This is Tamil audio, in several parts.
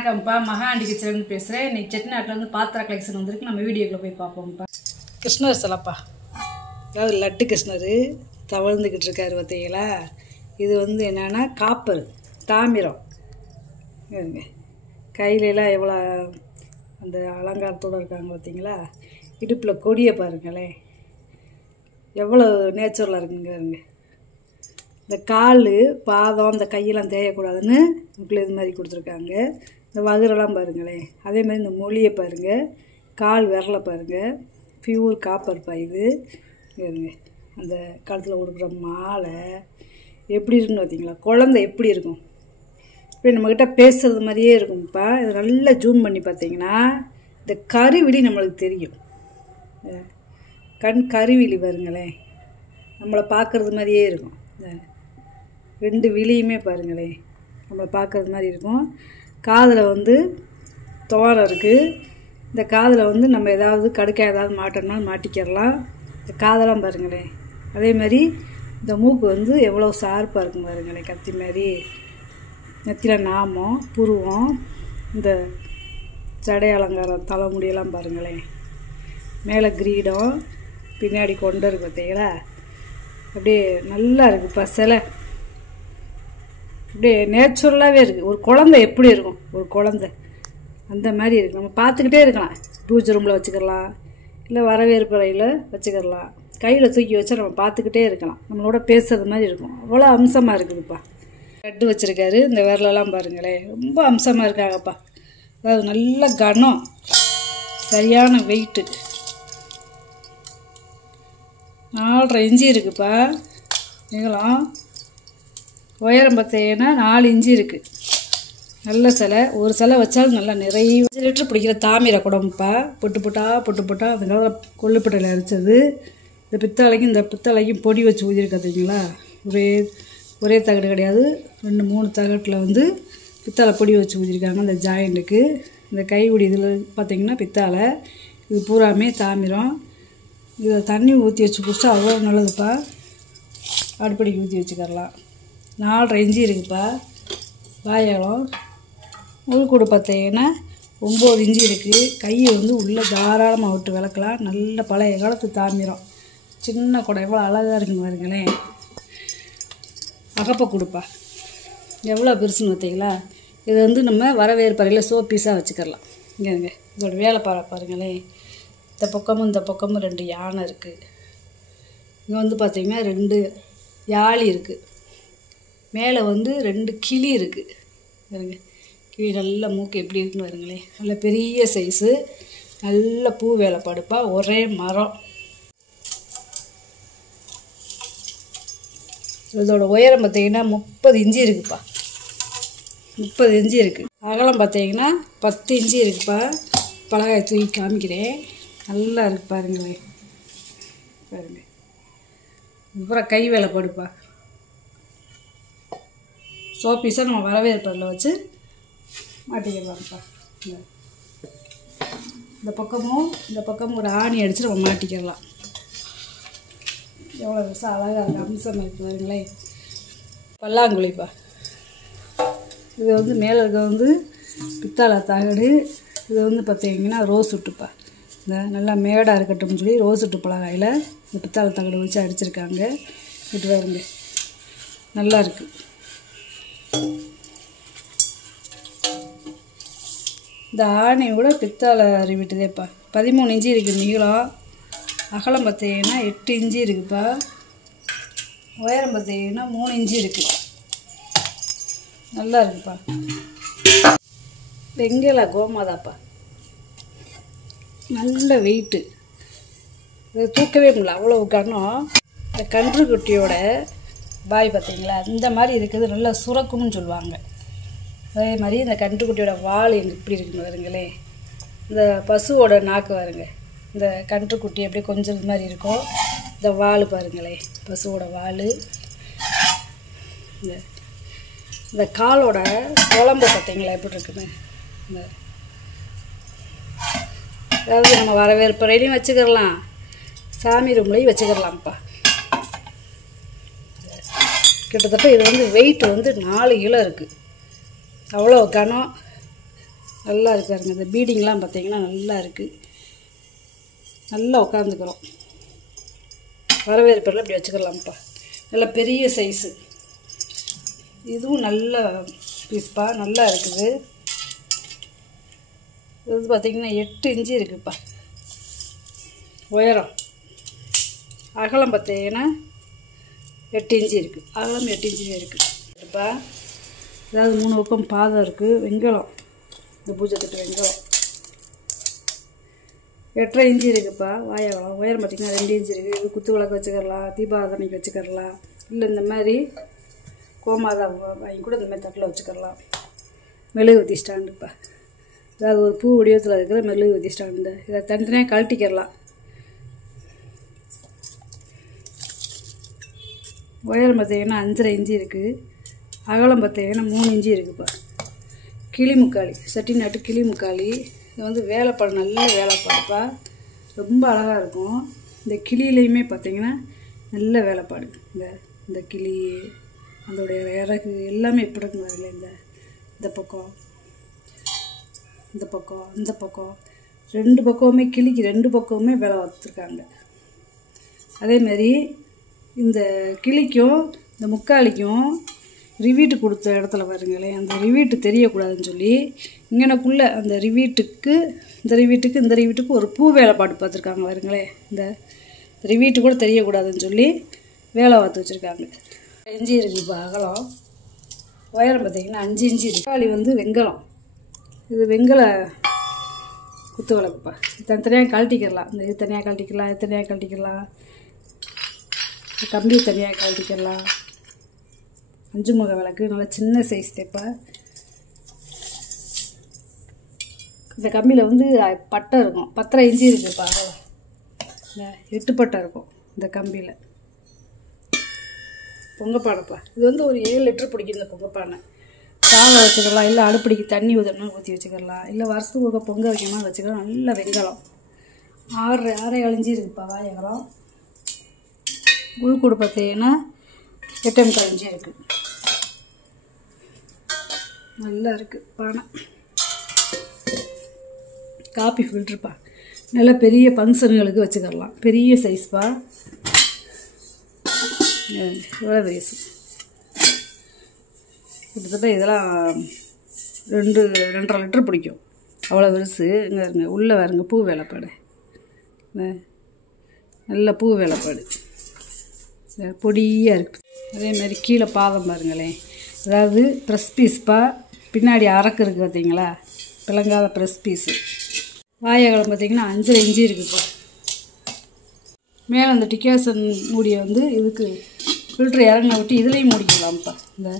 வணக்கம்ப்பா, மகாண்டி கிச்சன் பேசுகிறேன். இன்னைக்கு செட்டிநாட்டிலேருந்து பாத்திர கலெக்ஷன் வந்திருக்கு. நம்ம வீடியோக்குள்ளே போய் பார்ப்போம்ப்பா. கிருஷ்ணர் சிலப்பா, அதாவது லட்டு கிருஷ்ணர் தவழ்ந்துக்கிட்டு இருக்காரு பார்த்தீங்களா. இது வந்து என்னென்னா காப்பர் தாமிரம். இருங்க, கையிலலாம் எவ்வளோ அந்த அலங்காரத்தோடு இருக்காங்க பார்த்தீங்களா. இடுப்பில் கொடியை பாருங்களேன், எவ்வளோ நேச்சுரலாக இருக்குங்க. இருங்க, இந்த கால் பாதம் இந்த கையெல்லாம் தேயக்கூடாதுன்னு இப்படி இது மாதிரி கொடுத்துருக்காங்க. இந்த வகுரெல்லாம் பாருங்களேன், அதே மாதிரி இந்த மொழியை பாருங்கள், கால் விரலை பாருங்கள், பியூர் காப்பர் பா. இது இருங்க, அந்த காலத்தில் கொடுக்குற மாலை எப்படி இருக்குன்னு பார்த்தீங்களா. குழந்தை எப்படி இருக்கும், இப்படி நம்மக்கிட்ட பேசுகிறது மாதிரியே இருக்கும்ப்பா. இது நல்லா ஜூம் பண்ணி பார்த்தீங்கன்னா இந்த கருவிழி நம்மளுக்கு தெரியும். கண் கருவிழி பாருங்களேன், நம்மளை பார்க்குறது மாதிரியே இருக்கும். ரெண்டு விழியுமே பாருங்களேன், நம்மளை பார்க்குறது மாதிரி இருக்கும். காதில் வந்து தோரம் இருக்குது. இந்த காதில் வந்து நம்ம ஏதாவது கடுக்க ஏதாவது மாட்டோம்னாலும் மாட்டிக்கிறலாம். இந்த காதெல்லாம் பாருங்களேன். அதே மாதிரி இந்த மூக்கு வந்து எவ்வளோ ஷார்ப்பாக இருக்கும் பாருங்களேன், கத்தி மாதிரி. நெத்தியில் நாமம், புருவம், இந்த ஜடை அலங்காரம், தலைமுடியெல்லாம் பாருங்களேன். மேலே கிரீடம், பின்னாடி கொண்டு இருக்கு பார்த்தீங்களா. அப்படியே நல்லா இருக்குப்பா. சிலை அப்படியே நேச்சுரலாகவே இருக்குது. ஒரு குழந்தை எப்படி இருக்கும், ஒரு குழந்தை அந்த மாதிரி இருக்குது. நம்ம பார்த்துக்கிட்டே இருக்கலாம். பூஜை ரூமில் வச்சுக்கலாம், இல்லை வரவேற்பு அறையில் வச்சுக்கலாம். கையில் தூக்கி வச்சா நம்ம பார்த்துக்கிட்டே இருக்கலாம். நம்மளோட பேசுகிறது மாதிரி இருக்கும். அவ்வளோ அம்சமாக இருக்குதுப்பா. லட்டு வச்சுருக்காரு. இந்த விரலெல்லாம் பாருங்களேன், ரொம்ப அம்சமாக இருக்காங்கப்பா. அதாவது நல்ல கனம், சரியான வெயிட்டு. 4.5 இன்ச்சு இருக்குப்பா நீங்களும். உயரம் பார்த்தீங்கன்னா 4 இன்ச்சு இருக்குது. நல்ல சிலை. ஒரு சிலை வச்சாலும் நல்லா நிறைய 5 லிட்டர் பிடிக்கிற தாமிர குடம்புப்பா. பொட்டு பொட்டா அந்த காலத்தில் கொல்லுப்பட்டையில் அரைச்சது. இந்த பித்தளைக்கும் பொடி வச்சு ஊதிருக்காதீங்களா. ஒரே தகடு கிடையாது, 2-3 தகட்டில் வந்து பித்தளை பொடி வச்சு ஊதிருக்காங்க. இந்த ஜாயிண்ட்டுக்கு இந்த கைவிடி இதில் பார்த்திங்கன்னா பித்தளை, இது பூராமே தாமிரம். இதை தண்ணி ஊற்றி வச்சு குடிச்சா அவ்வளோ நல்லதுப்பா. அடுப்படிக்கு ஊற்றி வச்சுக்கரலாம். 4.5 இன்ச்சு இருக்குப்பா. வாயகம் உள்கூடு பார்த்தீங்கன்னா 9 இன்ச்சு இருக்குது. கையை வந்து உள்ளே தாராளமாக விட்டு விளக்கலாம். நல்ல பழைய காலத்து தாமிரம். சின்ன குடம் எவ்வளோ அழகாக இருக்குங்க பாருங்களேன். அகப்பை கொடுப்பா, எவ்வளோ பெருசுன்னு பார்த்தீங்களா. இது வந்து நம்ம வரவேற்பறையில் பீஸாக வச்சுக்கலாம். இங்கேங்க இதோட வேலை பாருங்களேன். இந்த பக்கமும் 2 யானை இருக்குது. இங்கே வந்து பார்த்திங்கன்னா 2 யாழி இருக்குது. மேலே வந்து 2 கிளி இருக்குது. பாருங்க, கிளி நல்ல மூக்கு எப்படி இருக்குன்னு பாருங்களேன். நல்ல பெரிய சைஸு, நல்ல பூ வேலைப்பாடுப்பா. ஒரே மரம். இதோட உயரம் பார்த்தீங்கன்னா 30 இன்ச்சு இருக்குப்பா. 30 இன்ச்சு இருக்குது. அகலம் பார்த்தீங்கன்னா 10 இன்ச்சு இருக்குப்பா. பலகாயை தூக்கி காமிக்கிறேன். நல்லா இருக்குது பாருங்களேன். பாருங்கள், அப்புறம் கை வேலைப்படுப்பா. பீஸை நம்ம வரவேற்பறையில் வச்சு மாட்டிக்கலாம்ப்பா. இந்த பக்கமும் ஒரு ஆணி அடித்து நம்ம மாட்டிக்கலாம். எவ்வளோ விஷம் அழகாக இருக்குது, அம்சமாக இருக்குது பாருங்களேன். பல்லாங்குழிப்பா. இது வந்து மேலே இருக்க வந்து பித்தளை தகடு. இது வந்து பார்த்தீங்கன்னா ரோஸ் விட்டுப்பா. இந்த நல்லா மேடாக இருக்கட்டும்னு சொல்லி ரோஸ் விட்டு பலகாயில் இந்த பித்தளை தகடு வச்சு அடிச்சிருக்காங்க. இது பாருங்க, நல்லா இருக்குது. இந்த ஆணி கூட பித்தளை அறிவிட்டுதேப்பா. 13 இன்ச்சு இருக்குது நீளம். அகலம் பார்த்தீங்கன்னா 8 இன்ச்சு இருக்குப்பா. உயரம் பார்த்தீங்கன்னா 3 இன்ச்சு இருக்குது. நல்லா இருக்குப்பா. வெங்கல கோமாதாப்பா. நல்ல வெயிட்டு. இதை தூக்கவே முடியல, அவ்வளோ கனம். இந்த கன்றுக்குட்டியோட வாய் பார்த்தீங்களா, இந்த மாதிரி இருக்குது. நல்லா சுரக்கும்னு சொல்லுவாங்க. அதே மாதிரி இந்த கன்றுக்குட்டியோட வால் எப்படி இருக்குன்னு வருங்களேன். இந்த பசுவோட நாக்கு வருங்க, இந்த கன்றுக்குட்டி எப்படி கொஞ்சம் மாதிரி இருக்கும். இந்த வால் பாருங்களேன், பசுவோட வால். இந்த காலோட குழம்பு பார்த்தீங்களா எப்படி இருக்குன்னு. இந்த அதாவது நம்ம வரவேற்பறையிலையும் வச்சுக்கலாம், சாமி ரூம்லையும் வச்சுக்கலாம்ப்பா. கிட்டத்தட்ட இது வந்து வெயிட் வந்து 4 கிலோ இருக்குது. அவ்வளோ கனம். நல்லா இருக்காருங்க. இந்த பீடிங்லாம் பார்த்தீங்கன்னா நல்லா இருக்குது. நல்லா உட்காந்துக்கிறோம். வரவேற்பெல்லாம் இப்படி வச்சுக்கலாம்ப்பா. நல்ல பெரிய சைஸு. இதுவும் நல்ல பீஸ்ப்பா, நல்லா இருக்குது. இது பார்த்திங்கன்னா 8 இன்ச்சு இருக்குதுப்பா உயரம். அகலம் பார்த்தீங்கன்னா 8 இன்ச்சு இருக்குது. அகலம் 8 இன்ச்சு இருக்குதுப்பா. அதாவது 3 பக்கம் பாதம் இருக்குது. வெங்கலம், இந்த பூஜை தட்டு வெங்கலம் 8.5 இன்ச்சு இருக்குதுப்பா வாயகலம். உயரம் பார்த்திங்கன்னா 2 இன்ச்சு இருக்குது. இது குத்து விளக்கு வச்சுக்கலாம், தீபாராதனைக்கு வச்சுக்கலாம். இல்லை இந்த மாதிரி கோமாதா வாங்கி கூட இந்த மாதிரி தட்டில் வச்சுக்கலாம். மெழுகுவர்த்தி ஸ்டாண்டுப்பா. அதாவது ஒரு பூ வடிவத்தில் இருக்கிற மெழுகுவர்த்தி ஸ்டாண்டு. இதை தனித்தனியாக கழட்டிக்கிறலாம். உயரம் பார்த்தீங்கன்னா 5.5 இன்ச்சு இருக்குது. அகலம் பார்த்தீங்கன்னா 3 இன்ச்சு இருக்குதுப்பா. கிளி முக்காளி, சட்டி நாட்டு கிளி முக்காளி. இது வந்து வேலைப்பாடு, நல்ல வேலைப்பாடுப்பா. ரொம்ப அழகாக இருக்கும். இந்த கிளியிலையுமே பார்த்தீங்கன்னா நல்ல வேலைப்பாடு. இந்த கிளி, அதோடைய இறகு எல்லாமே எப்படி இருக்குன்னு வரல. இந்த பக்கம், இந்த பக்கம், இந்த பக்கம் 2 பக்கமுமே கிளிக்கு 2 பக்கமுமே வேலை வச்சுருக்காங்க. அதேமாரி இந்த கிளிக்கும் இந்த முக்காலிக்கும் ரிவீட்டு கொடுத்த இடத்துல பாருங்களேன், அந்த ரிவீட்டு தெரியக்கூடாதுன்னு சொல்லி இங்கனக்குள்ளே அந்த ரிவீட்டுக்கு இந்த ரிவீட்டுக்கு ஒரு பூ வேலைப்பாடு பார்த்துருக்காங்க பாருங்களேன். இந்த ரிவீட்டு கூட தெரியக்கூடாதுன்னு சொல்லி வேலை பார்த்து வச்சுருக்காங்க. 5 இன்ச்சு இருக்குது இப்போ அகலம். உயரம் பார்த்திங்கன்னா 5 இன்ச்சு இருக்குது. முக்காலி வந்து வெங்கலம். இது வெங்கல குத்து விளக்குப்பா. தனித்தனியாக கழட்டிக்கிறலாம். இந்த இது தனியாக கழட்டிக்கலாம், இது தனியாக கழட்டிக்கலாம், கம்பி தனியாக கழட்டிக்கலாம். 5 முக விளக்கு, நல்லா சின்ன சைஸ் தேப்பா. இந்த கம்பியில் வந்து பட்டை இருக்கும். 10.5 இன்ச்சு இருக்குதுப்பா. 8 பட்டை இருக்கும் இந்த கம்பியில். பொங்கப்பானைப்பா. இது வந்து ஒரு 7 லிட்டர் பிடிக்கும் இந்த பொங்கப்பானை. சாதம் வச்சுக்கலாம், இல்லை அடுப்படிக்கு தண்ணி ஊற்றணும் ஊற்றி வச்சுக்கலாம், இல்லை வருஷத்துக்கு ஒரு பொங்க வைக்கணும் வச்சுக்கலாம். நல்ல வெங்கலம். 6.5 இன்ச்சு இருக்குதுப்பா வாயகலம். உள்கூடு பார்த்தீங்கன்னா 8.25 இன்ச்சு இருக்குது. நல்லா இருக்குது பானை. காப்பி ஃபில்ட்ருப்பா. நல்லா பெரிய ஃபங்க்ஷனுங்களுக்கு வச்சுக்கலாம். பெரிய சைஸ்ப்பா. எவ்வளோ வயசு கிட்டத்தட்ட இதெல்லாம் 2.5 லிட்டர் பிடிக்கும். அவ்வளோ பெருசு. இங்கே இருங்க, உள்ளே வருங்க பூ வேலைப்பாடு. நல்ல பூ வேலைப்பாடு பொடியாக இருக்குது. அதேமாதிரி கீழே பாதம் பாருங்களேன். அதாவது ப்ரெஸ் பீஸ்ப்பா. பின்னாடி அரக்கு இருக்குது பார்த்தீங்களா, பிளங்காத ப்ரெஸ் பீஸு. வாயகலம் பார்த்திங்கன்னா 5.5 இன்ச்சு இருக்குதுப்பா. மேலே அந்த டிகாசன் மூடியை வந்து இதுக்கு ஃபில்ட்ரு இறங்க விட்டு இதுலேயும் முடிக்கலாம்ப்பா. இந்த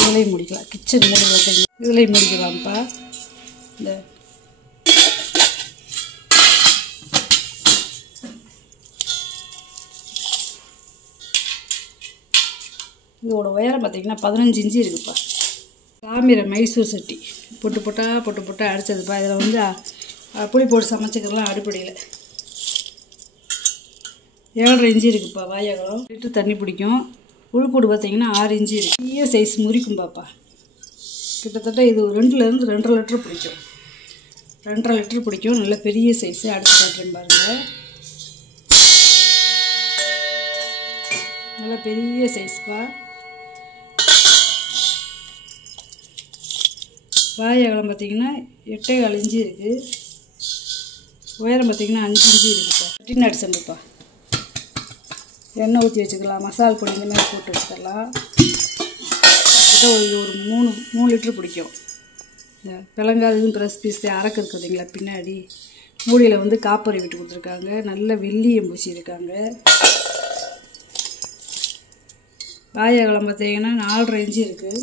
இதுலேயும் முடிக்கலாம். கிச்சன் மூடி பார்த்தீங்கன்னா இதுலேயும் முடிக்கலாம்ப்பா. இந்த இதோட உயரம் பார்த்திங்கன்னா 15 இன்ச்சு இருக்குதுப்பா. தாமிர மைசூர் சட்டி பொட்டு பொட்டாக அடித்ததுப்பா. இதில் வந்து புளி போட்டு சமைச்சிக்கலாம் அடுப்படியில். 7.5 இன்ச்சு இருக்குதுப்பா வாயகலம். லிட்டர் தண்ணி பிடிக்கும். உள்கூடு பார்த்திங்கன்னா 6 இன்ச்சு இருக்குது. பெரிய சைஸ் முறிக்கும் பாப்பா. கிட்டத்தட்ட இது 2லேருந்து 2.5 லிட்டர் பிடிக்கும். 2.5 லிட்டர் பிடிக்கும். நல்ல பெரிய சைஸு. அடுத்து காட்டுறேன் பாருங்கள். நல்ல பெரிய சைஸ்ப்பா. வாயகலம் பார்த்திங்கன்னா 8.25 இன்ச்சு இருக்குது. உயரம் பார்த்திங்கன்னா 5 இன்ச்சு இருக்குதுப்பா. செட்டிநாடு செம்புப்பா. எண்ணெய் ஊற்றி வச்சுக்கலாம், மசால் பொடி இந்த மாதிரி போட்டு வச்சுக்கலாம். இது ஒரு 3 லிட்டர் பிடிக்கும். பிளங்காததும் ப்ரெஸ் பீஸ் அரக்கு இருக்குது பார்த்தீங்களா பின்னாடி. மூடியில் வந்து காப்பரை விட்டு கொடுத்துருக்காங்க. நல்ல வெள்ளியம் பூசி இருக்காங்க. வாயகலம் பார்த்தீங்கன்னா 4.5 இன்ச்சு இருக்குது.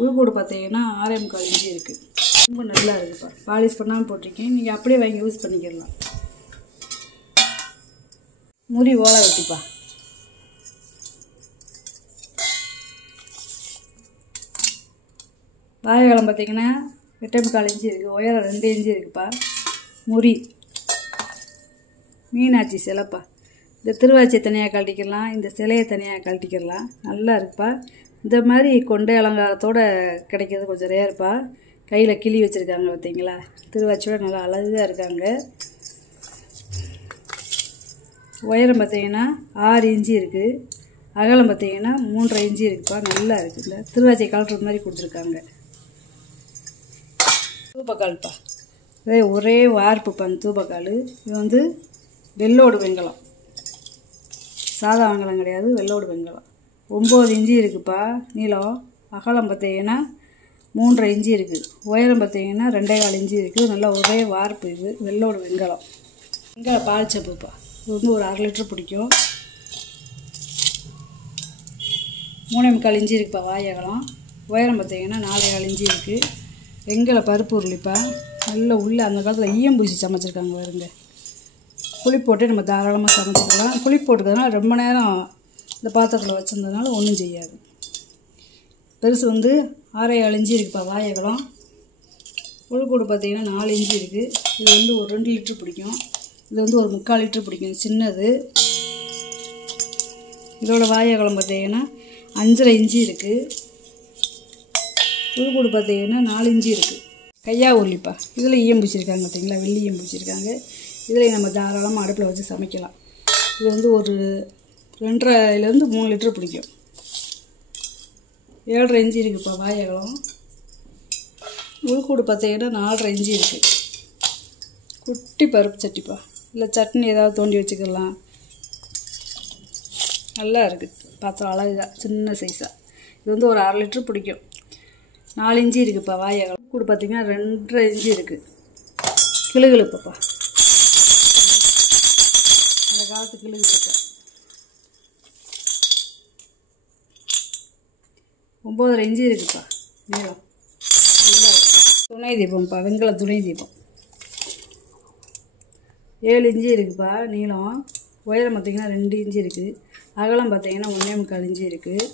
உள்கூடு பார்த்தீங்கன்னா 6.25 இன்ச்சு இருக்குது. ரொம்ப நல்லா இருக்குதுப்பா. பாலிஷ் பண்ணாமல் போட்டிருக்கேன். நீங்கள் அப்படியே வாங்கி யூஸ் பண்ணிக்கலாம். முறி ஓலை வெட்டிப்பா. வாயகலம் பார்த்தீங்கன்னா 8.25 இன்ச்சு இருக்குது. உயரம் 2 இன்ச்சு இருக்குதுப்பா. முறி மீனாட்சி சிலைப்பா. இந்த திருவாச்சியை தனியாக கழட்டிக்கலாம், இந்த சிலையை தனியாக கழட்டிக்கலாம். நல்லா இருக்குப்பா. இந்த மாதிரி கொண்டை அலங்காரத்தோடு கிடைக்கிறது கொஞ்சம் ரேர்ப்பா. கையில் கிளி வச்சுருக்காங்க பார்த்தீங்களா, திருவாச்சியோட நல்லா அழகாக இருக்காங்க. உயரம் பார்த்தீங்கன்னா 6 இன்ச்சு இருக்குது, அகலம் பார்த்தீங்கன்னா 3.5 இன்ச்சு இருக்குப்பா. நல்லா இருக்குது. இந்த திருவாச்சியை கலட்டுறது மாதிரி கொடுத்துருக்காங்க. தூபக்கால்ப்பா, இதே ஒரே வார்ப்புப்பா அந்த தூபக்கால். இது வந்து வெள்ளோடு வெங்கலம், சாதா வெங்கலம் கிடையாது, வெள்ளோடு வெங்கலம். 9 இன்ச்சு இருக்குப்பா நீளம். அகலம் பார்த்தீங்கன்னா 3.5 இன்ச்சு இருக்குது, உயரம் பார்த்தீங்கன்னா 2.25 இன்ச்சு இருக்குது. நல்லா ஒரே வார்ப்பு. இது வெள்ளோடு வெங்கலம். வெங்கல பால் சப்புப்பா. இது வந்து ஒரு 1/2 லிட்டர் பிடிக்கும். 3.25 இன்ச்சு இருக்குப்பா வாய் அகலம். உயரம் பார்த்தீங்கன்னா 4.25 இன்ச்சு இருக்குது. வெங்கல பருப்பு உருளிப்பா. நல்ல உள்ளே அந்த காலத்தில் ஈயம் பூசி சமைச்சிருக்காங்க பாருங்க. புளி போட்டு நம்ம தாராளமாக சமைச்சிக்கலாம். புளி போட்டுக்கிறதுனால ரொம்ப நேரம் இந்த பாத்திரத்தில் வச்சுருந்ததுனால ஒன்றும் செய்யாது. பெருசு வந்து 6.25 இன்ச்சு இருக்குப்பா வாய் அகலம். புழுக்கூடு பார்த்தீங்கன்னா 4 இன்ச்சு இருக்குது. இது வந்து ஒரு 2 லிட்டர் பிடிக்கும். இது வந்து ஒரு 3/4 லிட்டர் பிடிக்கும், சின்னது. இதோட வாய் அகலம் பார்த்தீங்கன்னா 5.5 இன்ச்சு இருக்குது. புழுக்கூடு பார்த்தீங்கன்னா 4 இன்ச்சு இருக்குது. கையா உருளிப்பா. இதில் ஈயம் பூச்சிருக்காங்க பார்த்தீங்களா, வெள்ளி ஈயம் பூச்சிருக்காங்க. இதில் நம்ம தாராளமாக அடுப்பில் வச்சு சமைக்கலாம். இது வந்து ஒரு 2.5லேருந்து 3 லிட்டர் பிடிக்கும். 7.5 இன்ச்சு இருக்குப்பா வாய் அகலம். உள்கூடு பார்த்தீங்கன்னா 4.5 இன்ச்சு இருக்குது. குட்டி பருப்பு சட்டிப்பா. இல்லை சட்னி ஏதாவது தோண்டி வச்சுக்கலாம். நல்லா இருக்குது பாத்திரம், அழகாக சின்ன சைஸாக. இது வந்து ஒரு 1/2 லிட்டர் பிடிக்கும். 4 இன்ச்சு இருக்குப்பா வாய் அகலம். கூடு பார்த்தீங்கன்னா 2.5 இன்ச்சு இருக்குது. கிளுகிழுப்பப்பா, அந்த காலத்து கிளுகிழுப்பா. 9.5 இன்ச்சு இருக்குப்பா நீளம். நல்லா இருக்கு. துணை தீபம்ப்பா, வெங்கல துணை தீபம். 7 இன்ச்சு இருக்குப்பா நீளம். உயரம் பார்த்திங்கன்னா 2 இன்ச்சு இருக்குது. அகலம் பார்த்திங்கன்னா 1.25 இன்ச்சு இருக்குது.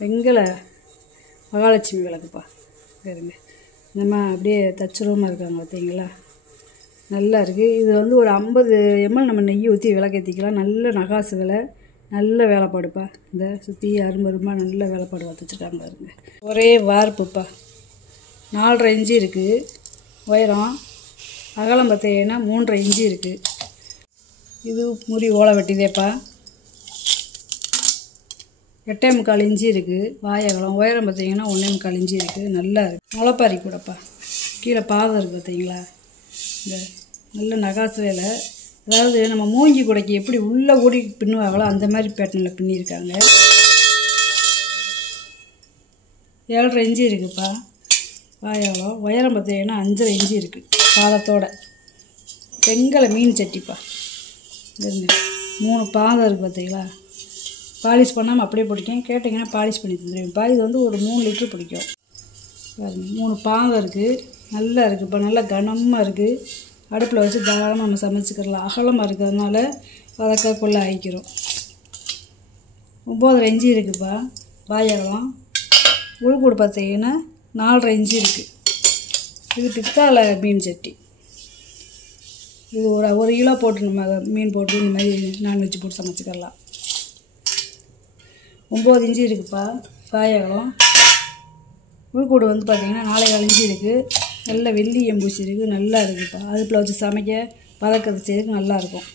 வெங்கல மகாலட்சுமி விளக்குப்பா. பாருங்க, நம்ம அப்படியே தச்சுரமாக இருக்காங்க பார்த்தீங்களா, நல்லா இருக்குது. இது வந்து ஒரு 50 ml நம்ம நெய் ஊற்றி விளக்கேற்றிக்கலாம். நல்ல நகாசு விலை, நல்ல வேலைப்பாடுப்பா. இந்த சுற்றி அரும்பருமா நல்ல வேலைப்பாடு வச்சுருக்காங்க பாருங்க. ஒரே வார்ப்புப்பா. 4.5 இன்ச்சு இருக்குது உயரம். அகலம் பார்த்தீங்கன்னா 3.5 இன்ச்சு இருக்குது. இது முறி ஓலை வெட்டிதேப்பா. 8.25 இன்ச்சு இருக்குது வாய் அகலம். உயரம் பார்த்தீங்கன்னா 1.25 இன்ச்சு இருக்குது. நல்லா இருக்குது. முளைப்பாரி கூடப்பா. கீழே பாதம் இருக்குது பார்த்தீங்களா, இந்த நல்ல நகாசு வேலை. அதாவது நம்ம மூங்கி கூடைக்கு எப்படி உள்ளே ஓடி பின்னுவாங்களோ அந்த மாதிரி பேட்டர்னில் பின்னியிருக்காங்க. 7.5 இன்ச்சு இருக்குதுப்பா வாய் அகலம். உயரம் பார்த்தீங்கன்னா 5.5 இன்ச்சு இருக்குது பாதத்தோட. வெங்கல மீன் சட்டிப்பா. இந்த 3 பாதம் இருக்குது பார்த்தீங்களா. பாலிஷ் பண்ணாமல் அப்படியே பிடிக்கும், கேட்டிங்கன்னா பாலிஷ் பண்ணி தந்துடுவேன்ப்பா. இது வந்து ஒரு 3 லிட்டர் பிடிக்கும். பாருங்க, 3 பாதம் இருக்குது. நல்லா இருக்குதுப்பா, நல்லா கனமாக இருக்குது. அடுப்பில் வச்சு தாராளமாக நம்ம சமைச்சிக்கிறலாம். அகலமாக இருக்கிறதுனால வதக்கக்குள்ளே ஆகிக்கிறோம். 9.5 இன்ச்சு இருக்குதுப்பா வாய் அகலம். உள்கூடு பார்த்தீங்கன்னா 4.5 இன்ச்சு இருக்குது. இது பித்தாளை மீன் சட்டி. இது ஒரு 1 கிலோ போட்டு நம்ம மீன் போட்டு இந்த மாதிரி நான்வெஜ் போட்டு சமைச்சிக்கலாம். 9 இன்ச்சு இருக்குதுப்பா வாய் அகலம். உள்கூடு வந்து பார்த்திங்கன்னா 4.25 இன்ச்சு இருக்குது. நல்ல வெள்ளி எம்பூசி இருக்குது. நல்லா இருக்குதுப்பா. அடுப்பில் வச்சு சமைக்க பதக்கிறது செய்யறதுக்கு நல்லாயிருக்கும்.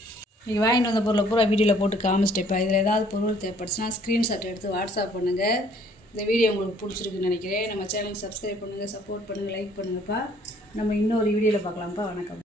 நீங்கள் வாங்கிட்டு வந்த பொருளை பூரா வீடியோவில் போட்டு காமிச்சிட்டேப்பா. இதில் ஏதாவது பொருள் தேவைப்படுச்சுன்னா ஸ்க்ரீன்ஷாட் எடுத்து வாட்ஸ்அப் பண்ணுங்கள். இந்த வீடியோ உங்களுக்கு பிடிச்சிருக்குன்னு நினைக்கிறேன். நம்ம சேனலுக்கு சப்ஸ்கிரைப் பண்ணுங்கள், சப்போர்ட் பண்ணுங்கள், லைக் பண்ணுங்கப்பா. நம்ம இன்னொரு வீடியோவில் பார்க்கலாம்ப்பா. வணக்கம்.